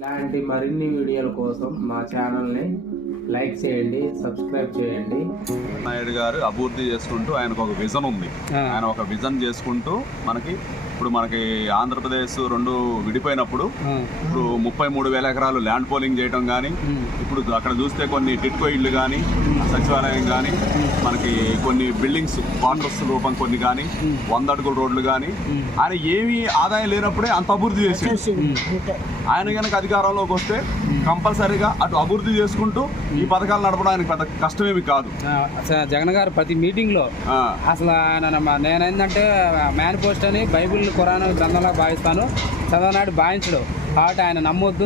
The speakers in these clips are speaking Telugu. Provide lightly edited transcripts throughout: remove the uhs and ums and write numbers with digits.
ఇలాంటి మరిన్ని వీడియోల కోసం మా ఛానల్ని లైక్ చేయండి, సబ్స్క్రైబ్ చేయండి. నాయుడు గారు అభివృద్ధి చేసుకుంటూ ఆయనకు ఒక విజన్ ఉంది. ఆయన ఒక విజన్ చేసుకుంటూ ఇప్పుడు మనకి ఆంధ్రప్రదేశ్ రెండు విడిపోయినప్పుడు ఇప్పుడు 33,000 ఎకరాలు ల్యాండ్ పోలింగ్ చేయడం కానీ, ఇప్పుడు అక్కడ చూస్తే కొన్ని టిట్కో ఇళ్ళు కానీ, సచివాలయం కానీ, మనకి కొన్ని బిల్డింగ్స్ క్వార్టర్స్ రూపం కొన్ని కానీ, 100 అడుగుల రోడ్లు కానీ, ఆయన ఏమీ ఆదాయం లేనప్పుడే అంత అభివృద్ధి చేసి ఆయన కనుక అధికారంలోకి వస్తే కంపల్సరీగా అటు అభివృద్ధి చేసుకుంటూ ఈ పథకాలు నడపడం ఆయనకు పెద్ద కష్టమేమి కాదు. జగన్ గారు ప్రతి మీటింగ్ లో అసలు ఆయన నేనేంటంటే మేనిఫెస్టో అని బైబిల్ ఖురాన్ గ్రంథంలా భావిస్తాను, చదవనాడు భావించడు కాబట్టి ఆయన నమ్మొద్దు,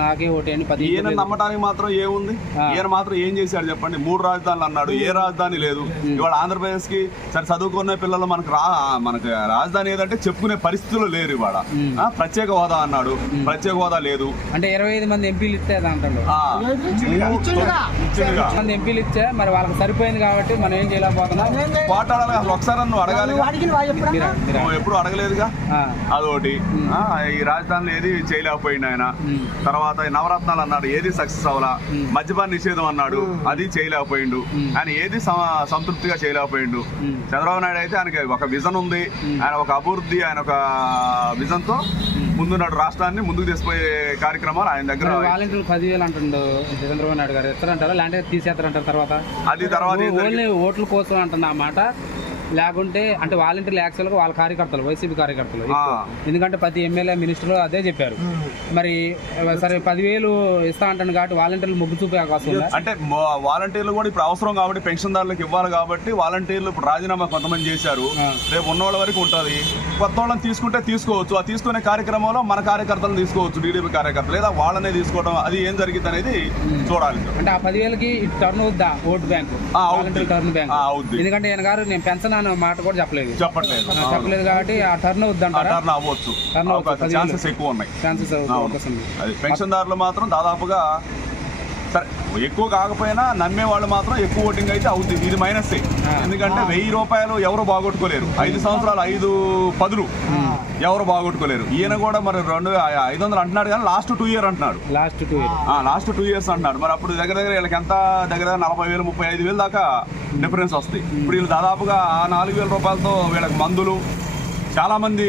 నాకే ఓటేయండి. ఈయన నమ్మటానికి మాత్రం ఏముంది? ఈయన మాత్రం ఏం చేశాడు చెప్పండి? 3 రాజధానులు అన్నాడు, ఏ రాజధాని లేదు. ఇవాళ ఆంధ్రప్రదేశ్ కి సరే చదువుకునే పిల్లలు మనకు రాజధాని ఏదంటే చెప్పుకునే పరిస్థితులు లేరు. ఇవాళ ప్రత్యేక హోదా అన్నాడు, ప్రత్యేక హోదా లేదు. అంటే 25 మంది ఎంపీలు ఇస్తే అంటాడు, మంది ఎంపీలు ఇచ్చే మరి వాళ్ళకి సరిపోయింది కాబట్టి మనం ఏం చేయలేకపోతున్నాం. పోటాడాలి అసలు ఒకసారి నువ్వు అడగాలి, నువ్వు ఎప్పుడు అడగలేదుగా. అదొకటి. ఈ రాజధానిలో ఏది చేయలేకపోయింది ఆయన. తర్వాత నవరత్నాలు అన్నాడు, ఏది సక్సెస్ అవ్వాలా. మద్యపాన నిషేధం అన్నాడు, అది చేయలేకపోయిండు. ఆయన ఏది సంతృప్తిగా చేయలేకపోయిండు. చంద్రబాబు నాయుడు అయితే ఆయనకి ఒక విజన్ ఉంది, ఆయన ఒక అభివృద్ధి, ఆయన ఒక విజన్ తో ముందున్నాడు. రాష్ట్రాన్ని ముందుకు తీసుకుపోయే కార్యక్రమాలు ఆయన దగ్గర. వాలంటీర్లు 10,000 అంటుండు చంద్రబాబు నాయుడు గారు, ఎత్తారంటారా లేదంటే తీసేస్తారంటారు? తర్వాత అది తర్వాత ఓన్లీ ఓట్ల కోసం అంటున్నా మాట, లేకుంటే అంటే వాలంటీర్లు యాక్చువల్గా వాళ్ళ కార్యకర్తలు, వైసీపీ కార్యకర్తలు. ఎందుకంటే ప్రతి ఎమ్మెల్యే మినిస్టర్లు అదే చెప్పారు. మరి సరే 10,000 ఇస్తా అంటాను కాబట్టి వాలంటీర్లు మొగ్గు చూపే అవకాశం ఉంది. అంటే వాలంటీర్లు కూడా ఇప్పుడు అవసరం కాబట్టి పెన్షన్దారులకు ఇవ్వాలి కాబట్టి వాలంటీర్లు ఇప్పుడు రాజీనామా కొంతమంది చేశారు. రేపు ఉన్నవాళ్ళ వరకు ఉంటుంది. కొత్త వాళ్ళని తీసుకుంటే తీసుకోవచ్చు. ఆ తీసుకునే కార్యక్రమంలో మన కార్యకర్తలను తీసుకోవచ్చు, టీడీపీ కార్యకర్తలు, లేదా వాళ్ళనే తీసుకోవడం, అది ఏం జరిగింది అనేది చూడాలి. అంటే ఆ 10,000కి టర్న్ అవుద్దా ఓటు బ్యాంకు, టర్న్ బ్యాంక్ అవుద్ది. ఎందుకంటే ఆయన గారు నేను పెన్షన్ మాట కూడా చెప్పలేదు కాబట్టి ఆ టర్న్ అవుద్దంటారా? టర్న్ అవ్వచ్చు, ఛాన్సెస్ ఎక్కువ ఉన్నాయి. పెన్షన్దారులు మాత్రం దాదాపుగా సరే ఎక్కువ కాకపోయినా నమ్మే వాళ్ళు మాత్రం ఎక్కువ ఓటింగ్ అయితే అవుద్ది. ఇది మైనస్. ఎందుకంటే 1,000 రూపాయలు ఎవరు బాగొట్టుకోలేరు. 5 సంవత్సరాలు 5 పదులు ఎవరు బాగొట్టుకోలేరు. ఈయన కూడా మరి 2,500 అంటున్నాడు కానీ లాస్ట్ 2 ఇయర్ అంటున్నాడు. లాస్ట్ 2 ఇయర్స్ అంటున్నాడు. మరి అప్పుడు దగ్గర వీళ్ళకి ఎంత దగ్గర 40,000 35,000 దాకా డిఫరెన్స్ వస్తాయి. ఇప్పుడు వీళ్ళు దాదాపుగా 4,000 రూపాయలతో వీళ్ళకి మందులు, చాలా మంది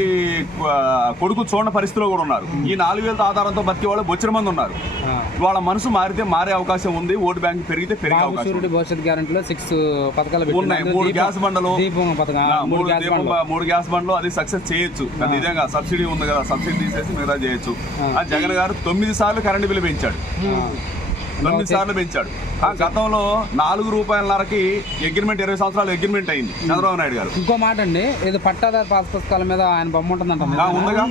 కొడుకు చూడని పరిస్థితిలో కూడా ఉన్నారు. ఈ 4,000 ఆధారంతో బతికే వాళ్ళు బొచ్చిన మంది ఉన్నారు. వాళ్ళ మనసు మారే అవకాశం ఉంది. ఓటు బ్యాంక్ పెరిగితే పెరిగే అవకాశం. భవిష్యత్ గ్యారెంటీలో 6 పథకాలు ఉన్నాయి. 3 గ్యాస్ బండ్లు, 3 గ్యాస్ బండ్లు అది సక్సెస్ చేయొచ్చు. నిజంగా సబ్సిడీ ఉంది కదా, సబ్సిడీ తీసేసి మిగతా చేయొచ్చు. జగన్ గారు 9 సార్లు కరెంటు బిల్లు పెంచాడు. 9 సార్లు పెంచాడు. గతంలో 4 రూపాయలన్నరకి అగ్రిమెంట్ 20 సంవత్సరాలు అగ్రిమెంట్ అయింది చంద్రబాబు నాయుడు గారు. ఇంకో మాట అండి, ఇది పట్టాదారు పాస్ పుస్తకాల మీద ఆయన బొమ్మ ఉంటుందంట. ఉందిగా,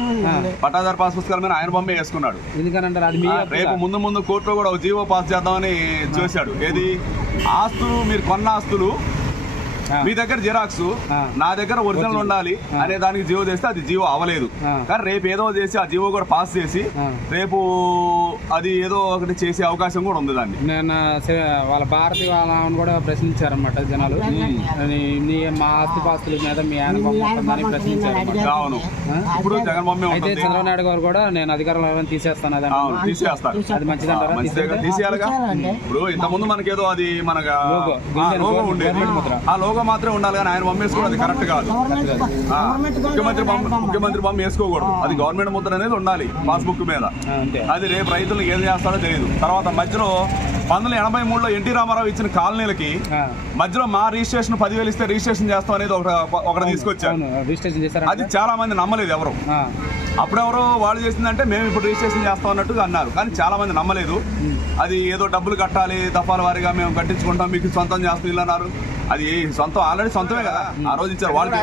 పట్టాదారు పాస్ పుస్తకాల మీద ఆయన బొమ్మే వేసుకున్నాడు. ఎందుకనంటారు? అది రేపు ముందు కోర్టులో కూడా ఒక జీవో పాస్ చేద్దామని చూశాడు. ఏది ఆస్తులు, మీరు కొన్న ఆస్తులు మీ దగ్గర జిరాక్స్, నా దగ్గర ఒరిజినల్ ఉండాలి అనే దానికి జీవో చేస్తే అది జీవో అవ్వలేదు. కానీ రేపు ఏదో చేసి ఆ జీవో కూడా పాస్ చేసి రేపు అది ఏదో ఒకటి చేసే అవకాశం కూడా ఉంది. దాన్ని నేను వాళ్ళ భారతి వాళ్ళని కూడా ప్రశ్నించారనమాట జనాలు, మా ఆస్తి పాస్తుల మీద మీ ఆయన ప్రశ్నించారు. అవును, ఇప్పుడు జగన్మోహన్ అయితే చంద్రబాబు నాయుడు గారు కూడా నేను అధికారంలో తీసేస్తాను, తీసేస్తాను. అది మంచిదంటారా? తీసేయాలిగా. ఇప్పుడు ఇంతకుముందు మనకేదో అది మనకు లోగో ఉండేది, ఆ లోగో మాత్రమే ఉండాలి కానీ ఆయన బొమ్మ వేసుకోవడం అది కరెక్ట్ కాదు. ముఖ్యమంత్రి బొమ్మ వేసుకోకూడదు. అది గవర్నమెంట్ ముద్ర అనేది ఉండాలి పాస్బుక్ మీద. అది రేపు రైతులకు ఏం చేస్తాడో తెలియదు. తర్వాత మధ్యలో 1983లో ఎన్టీ రామారావు ఇచ్చిన కాలనీలకి మధ్యలో మా రిజిస్ట్రేషన్ 10,000 ఇస్తే రిజిస్ట్రేషన్ చేస్తాం అనేది ఒకటి తీసుకొచ్చారు. అది చాలా మంది నమ్మలేదు ఎవరు. అప్పుడెవరో వాళ్ళు చేసిందంటే మేము ఇప్పుడు రిజిస్ట్రేషన్ చేస్తాం అన్నట్టుగా అన్నారు. కానీ చాలా మంది నమ్మలేదు. అది ఏదో డబ్బులు కట్టాలి, దఫాల వారీగా మేము కట్టించుకుంటాం, మీకు సొంతం చేస్తాం ఇల్లు అన్నారు. అది సొంతం, ఆల్రెడీ సొంతమే కదా, ఆ రోజు ఇచ్చారు వాళ్ళకి.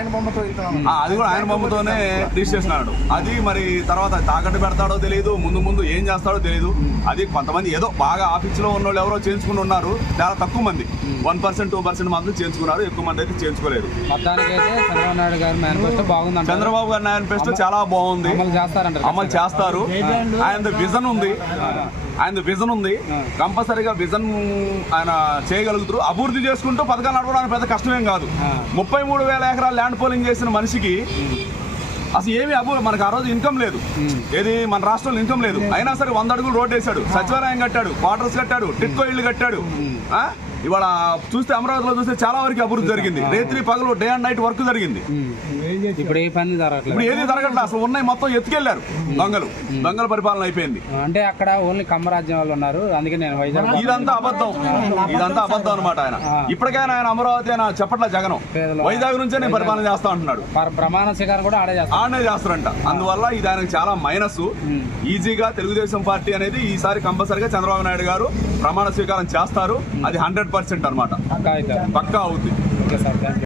అది కూడా ఆయన బొమ్మతోనే రిజిస్ట్రేషన్ అన్నాడు. అది మరి తర్వాత తాకట్టు పెడతాడో తెలియదు, ముందు ఏం చేస్తాడో తెలియదు. అది కొంతమంది ఏదో బాగా ఆఫీస్లో ఉన్న వాళ్ళు ఎవరో చేయించుకుని ఉన్నారు. చాలా తక్కువ మంది, 1% 2% మాత్రం చేయించుకున్నారు. ఎక్కువ మంది అయితే చేయించుకోలేదు. చంద్రబాబు గారి మేనిఫెస్టో చాలా బాగుంది, అమలు చేస్తారు. ఆయన విజన్ ఉంది, కంపల్సరీగా విజన్ ఆయన చేయగలుగుతారు. అభివృద్ధి చేసుకుంటూ పథకాలు నడపడానికి పెద్ద కష్టమేం కాదు. 33,000 ఎకరాలు ల్యాండ్ పోలింగ్ చేసిన మనిషికి అసలు ఏమి మనకు ఆ రోజు ఇన్కమ్ లేదు, ఏది మన రాష్ట్రంలో ఇన్కమ్ లేదు. అయినా సరే 100 అడుగులు రోడ్ వేశాడు, సచివాలయం కట్టాడు, క్వార్టర్స్ కట్టాడు, టిట్కో ఇళ్లు కట్టాడు. ఇవాళ చూస్తే అమరావతిలో చూస్తే చాలా వరకు అభివృద్ధి జరిగింది. రేత్రి పగలు డే అండ్ నైట్ వర్క్ జరిగింది. ఇప్పుడు ఏ పని జరగట్లేదు, ఇప్పుడు ఏది జరగట్లేదు. అసలు ఉన్నాయి మొత్తం ఎత్తుకెళ్లారు దొంగల పరిపాలన అయిపోయింది. అంటే అక్కడ ఓన్లీ కమ్మరాజ్యం వాళ్ళు ఉన్నారు, అందుకే నేను వైజాగ్. ఇదంతా అబద్ధం అనమాట. ఆయన ఇప్పటికైనా ఆయన అమరావతి ఆయన చెప్పట్లే జగన్, వైజాగ్ నుంచే నేను పరిపాలన చేస్తా అంటున్నాడు. ప్రమాణ స్వీకారం కూడా ఆడే చేస్తారంట. అందువల్ల ఇది ఆయనకు చాలా మైనస్. ఈజీగా తెలుగుదేశం పార్టీ అనేది ఈసారి కంపల్సరిగా చంద్రబాబు నాయుడు గారు ప్రమాణ స్వీకారం చేస్తారు. అది 100% అనమాట, పక్కా అవుతుంది.